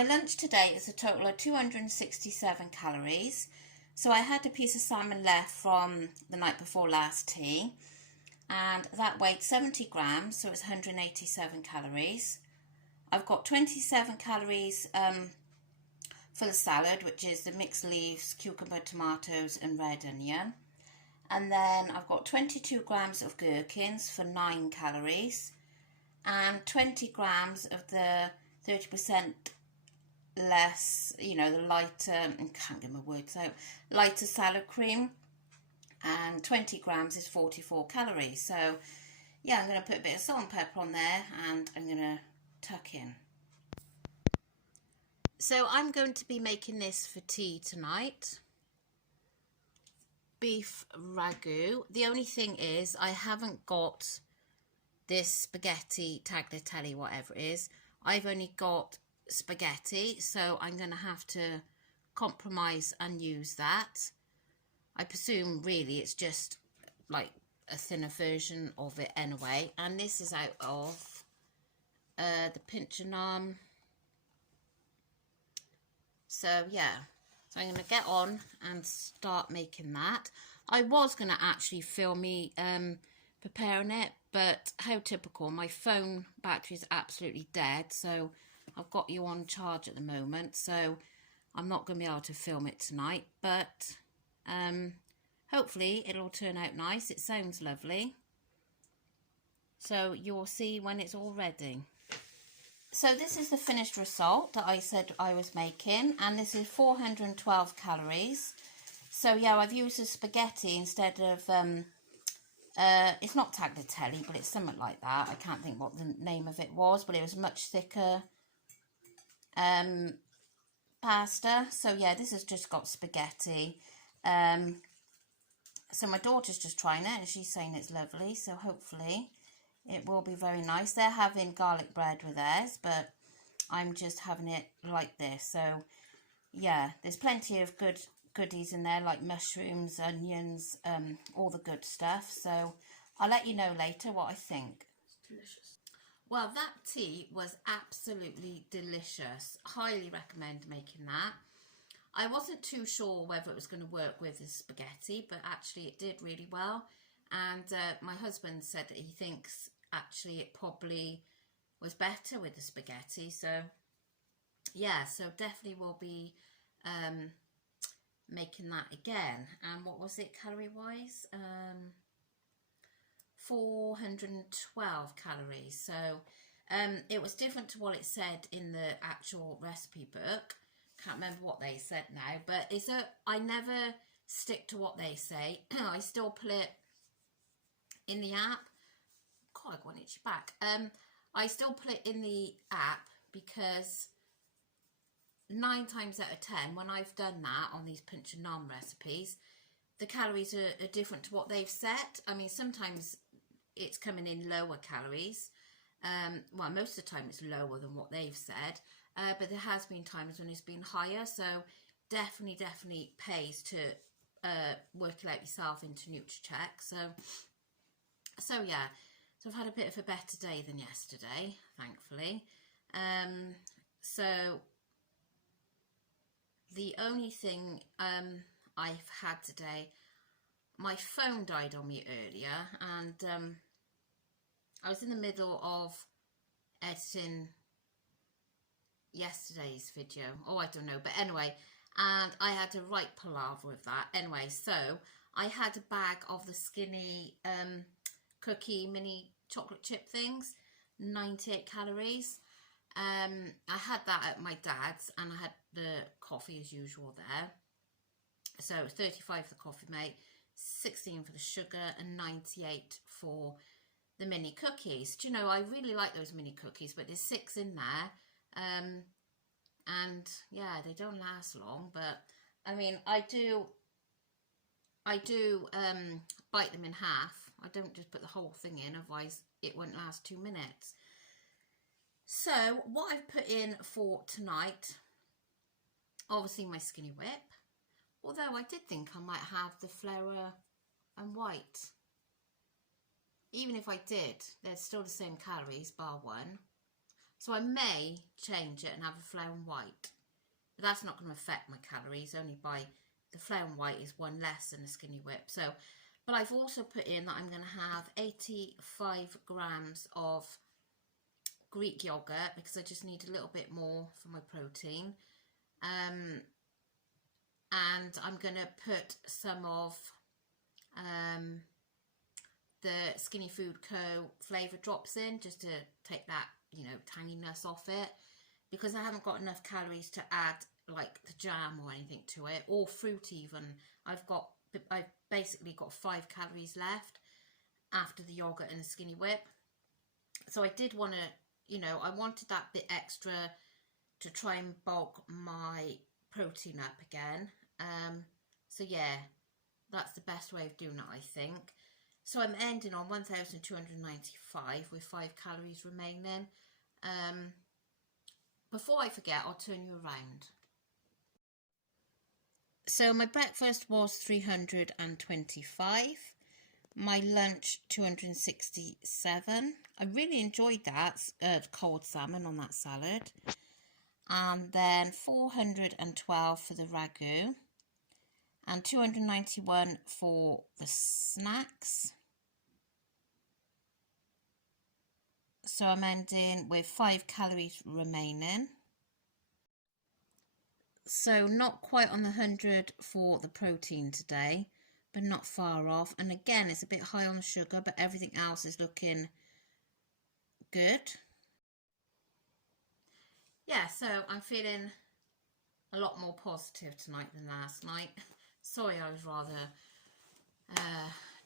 My lunch today is a total of 267 calories. So I had a piece of salmon left from the night before last tea, and that weighed 70 grams, so it's 187 calories. I've got 27 calories for the salad, which is the mixed leaves, cucumber, tomatoes and red onion. And then I've got 22 grams of gherkins for 9 calories and 20 grams of the 30% less, the lighter, I can't get my words out, lighter salad cream, and 20 grams is 44 calories. So yeah, I'm going to put a bit of salt and pepper on there, and I'm going to tuck in. So I'm going to be making this for tea tonight. Beef ragu. The only thing is I haven't got this spaghetti tagliatelle, whatever it is. I've only got spaghetti, so I'm going to have to compromise and use that. I presume really it's just like a thinner version of it anyway. And this is out of the pinch and arm. So yeah, so I'm going to get on and start making that. I was going to actually film me preparing it, but how typical, my phone battery is absolutely dead, so I've got you on charge at the moment, so I'm not going to be able to film it tonight, but hopefully it'll turn out nice. It sounds lovely. So you'll see when it's all ready. So this is the finished result that I said I was making, and this is 412 calories. So yeah, I've used the spaghetti instead of, it's not tagliatelle, but it's something like that. I can't think what the name of it was, but it was much thicker pasta. So yeah, this has just got spaghetti. So my daughter's just trying it and she's saying it's lovely, so hopefully it will be very nice. They're having garlic bread with theirs, but I'm just having it like this. So yeah, there's plenty of goodies in there, like mushrooms, onions, all the good stuff. So I'll let you know later what I think. It's delicious. Well, that tea was absolutely delicious. Highly recommend making that. I wasn't too sure whether it was going to work with the spaghetti, but actually it did really well. And my husband said that he thinks actually it probably was better with the spaghetti. So yeah, so definitely will be making that again. And what was it calorie wise? 412 calories. So it was different to what it said in the actual recipe book. Can't remember what they said now, but I never stick to what they say. I still put it in the app. God, I got an itchy back. I still put it in the app because 9 times out of 10, when I've done that on these pinch and naan recipes, the calories are different to what they've set. I mean, sometimes it's coming in lower calories. Well, most of the time it's lower than what they've said. But there has been times when it's been higher. So definitely pays to work it out yourself into nutracheck. So yeah. So I've had a bit of a better day than yesterday, thankfully. So the only thing I've had today, my phone died on me earlier, and I was in the middle of editing yesterday's video. Oh, I don't know, but anyway, and I had a right palaver with that. Anyway, so I had a bag of the skinny cookie mini chocolate chip things, 98 calories. I had that at my dad's, and I had the coffee as usual there. So 35 for the coffee mate, 16 for the sugar, and 98 for the mini cookies. Do you know, I really like those mini cookies, but there's 6 in there. And yeah, they don't last long, but I mean, I do bite them in half. I don't just put the whole thing in, otherwise it won't last 2 minutes. So what I've put in for tonight, obviously my skinny whip, although I did think I might have the flour and white. Even if I did, they're still the same calories, bar one. So I may change it and have a flour and white. But that's not going to affect my calories, only by the flour and white is one less than a skinny whip. So, but I've also put in that I'm going to have 85 grams of Greek yogurt because I just need a little bit more for my protein. And I'm going to put some of the Skinny Food Co. flavour drops in just to take that, you know, tanginess off it, because I haven't got enough calories to add like the jam or anything to it, or fruit even. I've basically got 5 calories left after the yogurt and the Skinny Whip. So I did want to, you know, I wanted that bit extra to try and bulk my protein up again. So yeah, that's the best way of doing it, I think. So I'm ending on 1,295 with 5 calories remaining. Before I forget, I'll turn you around. So my breakfast was 325. My lunch 267. I really enjoyed that, cold salmon on that salad. And then 412 for the ragu. And 291 for the snacks. So I'm ending with 5 calories remaining. So not quite on the 100 for the protein today, but not far off. And again, it's a bit high on the sugar, but everything else is looking good. Yeah, so I'm feeling a lot more positive tonight than last night. Sorry, I was rather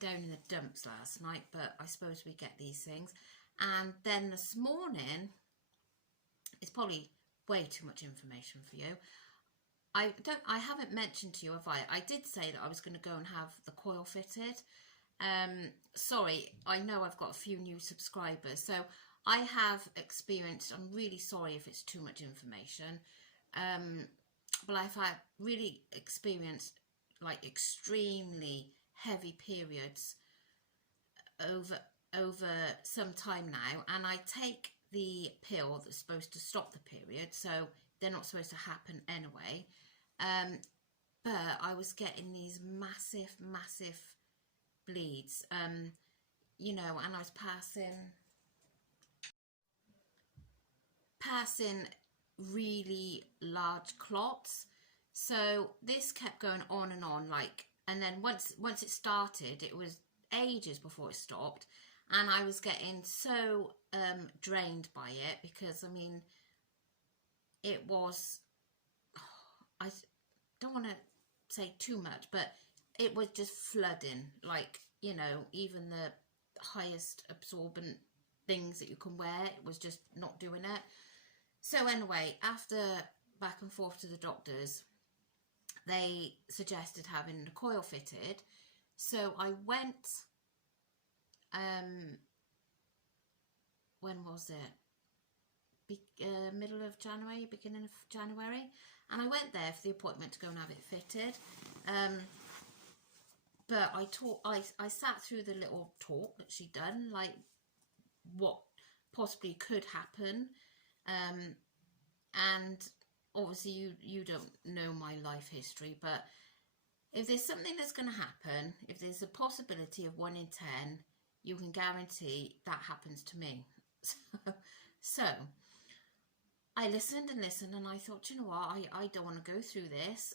down in the dumps last night, but I suppose we get these things. And then this morning, it's probably way too much information for you. I haven't mentioned to you, have I? I did say that I was going to go and have the coil fitted. Sorry, I know I've got a few new subscribers, so I have experienced, I'm really sorry if it's too much information, but I've had really experienced like extremely heavy periods over some time now, and I take the pill that's supposed to stop the period, so they're not supposed to happen anyway. But I was getting these massive bleeds, you know, and I was passing really large clots. So this kept going on and on, like, and then once it started, it was ages before it stopped, and I was getting so drained by it, because I mean, it was, I don't want to say too much, but it was just flooding, like, you know, even the highest absorbent things that you can wear, it was just not doing it. So anyway, after back and forth to the doctors, they suggested having the coil fitted. So I went, when was it? Middle of January, beginning of January, and I went there for the appointment to go and have it fitted. But I sat through the little talk that she'd done, like what possibly could happen, and obviously you don't know my life history, but if there's something that's going to happen, if there's a possibility of 1 in 10, you can guarantee that happens to me. So I listened and listened, and I thought, you know what, I don't want to go through this.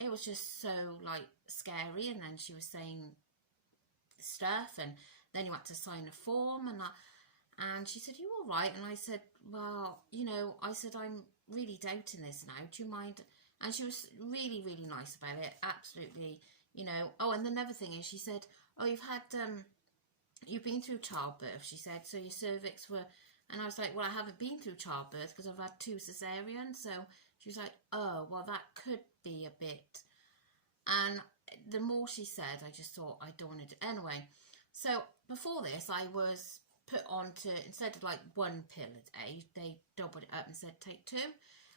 It was just so like scary, and then she was saying stuff, and then you had to sign a form, and she said, "You all right?" And I said, "Well, you know," I said, "I'm really doubting this now. Do you mind?" And she was really, really nice about it. Absolutely, you know. Oh, and another thing is, she said, "Oh, you've been through childbirth," she said, "so your cervix were," and I was like, "Well, I haven't been through childbirth because I've had 2 cesareans." So she was like, "Oh, well, that could be a bit." And the more she said, I just thought, I don't want to do anyway. So before this, I was put on to, instead of like 1 pill a day, they doubled it up and said take 2,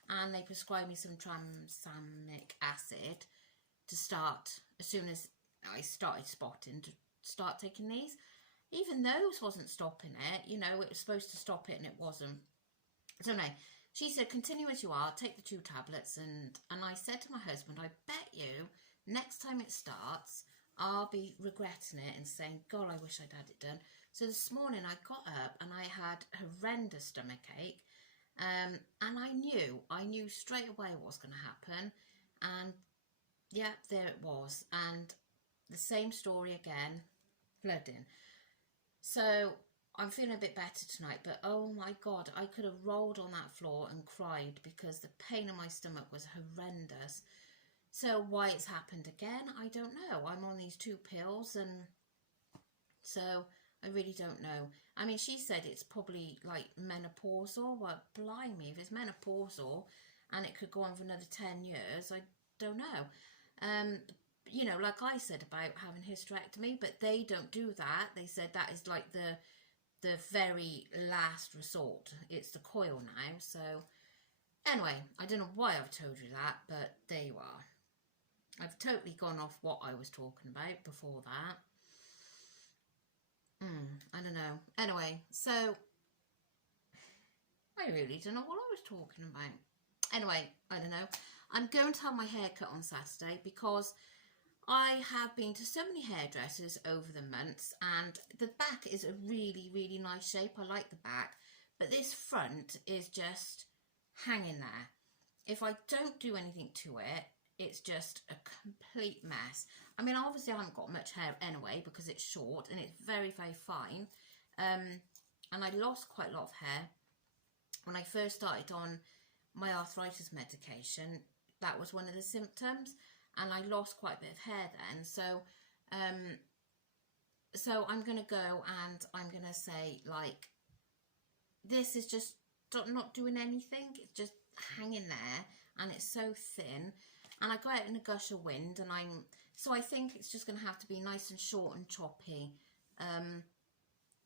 and they prescribed me some tranexamic acid to start as soon as I started spotting, to start taking these. even those wasn't stopping it. You know, it was supposed to stop it and it wasn't. So no, she said, continue as you are, take the 2 tablets. And I said to my husband, I bet you next time it starts, I'll be regretting it and saying, God, I wish I'd had it done. So this morning I got up and I had horrendous stomach ache. And I knew straight away what was going to happen. And yeah, there it was. And the same story again, flooding. So I'm feeling a bit better tonight, but oh my God, I could have rolled on that floor and cried because the pain in my stomach was horrendous. So why it's happened again, I don't know. I'm on these 2 pills, and so I really don't know. I mean, she said it's probably like menopausal. Well, blimey, if it's menopausal and it could go on for another 10 years, I don't know. You know, like I said about having hysterectomy, but they don't do that. They said that is like the very last resort. It's the coil now. So anyway, I don't know why I've told you that, but there you are. I've totally gone off what I was talking about before that. I don't know. Anyway, so I really don't know what I was talking about. Anyway, I don't know. I'm going to have my hair cut on Saturday because I have been to so many hairdressers over the months, and the back is a really, really nice shape. I like the back, but this front is just hanging there. If I don't do anything to it, it's just a complete mess. I mean, obviously I haven't got much hair anyway because it's short and it's very, very fine. And I lost quite a lot of hair when I first started on my arthritis medication. That was one of the symptoms, and I lost quite a bit of hair then. So I'm going to go and I'm going to say, like, this is just not doing anything. It's just hanging there and it's so thin. And I go out in a gush of wind, and so I think it's just going to have to be nice and short and choppy.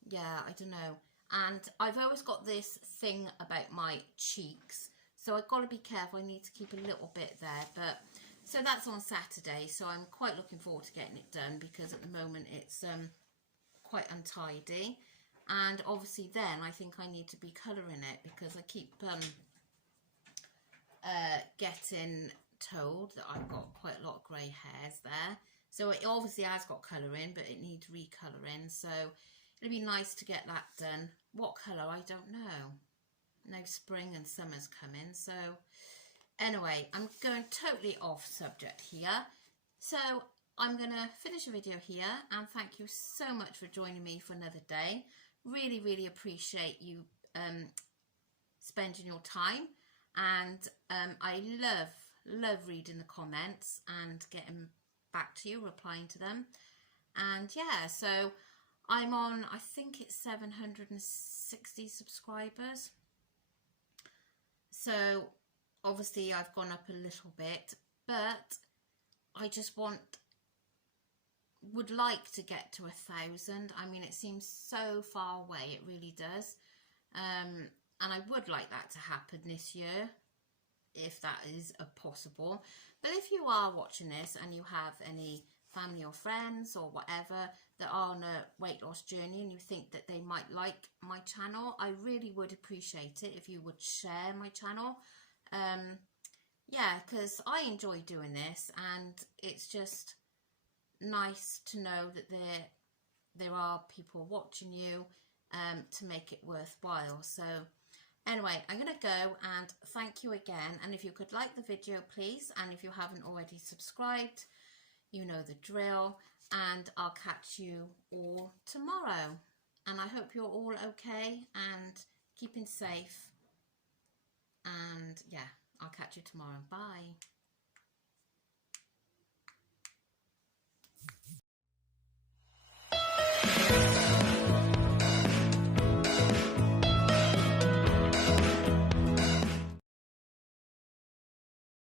Yeah, I don't know. And I've always got this thing about my cheeks, so I've got to be careful. I need to keep a little bit there. But so that's on Saturday, so I'm quite looking forward to getting it done because at the moment it's quite untidy. And obviously then I think I need to be colouring it because I keep getting told that I've got quite a lot of grey hairs there. So it obviously has got colour in, but it needs recolouring. So it'll be nice to get that done. What colour, I don't know. No, spring and summer's coming. So anyway, I'm going totally off subject here. So I'm going to finish the video here, and thank you so much for joining me for another day. Really, really appreciate you spending your time. And I love reading the comments and getting back to you, replying to them. And yeah, so I'm on, I think it's 760 subscribers. So obviously I've gone up a little bit, but I just would like to get to 1,000. I mean, it seems so far away, it really does. And I would like that to happen this year, if that is possible. But if you are watching this and you have any family or friends or whatever that are on a weight loss journey and you think that they might like my channel, I really would appreciate it if you would share my channel. Yeah, because I enjoy doing this, and it's just nice to know that there are people watching you to make it worthwhile. So anyway, I'm going to go, and thank you again. And if you could like the video, please. And if you haven't already subscribed, you know the drill. And I'll catch you all tomorrow. And I hope you're all okay and keeping safe. And yeah, I'll catch you tomorrow. Bye.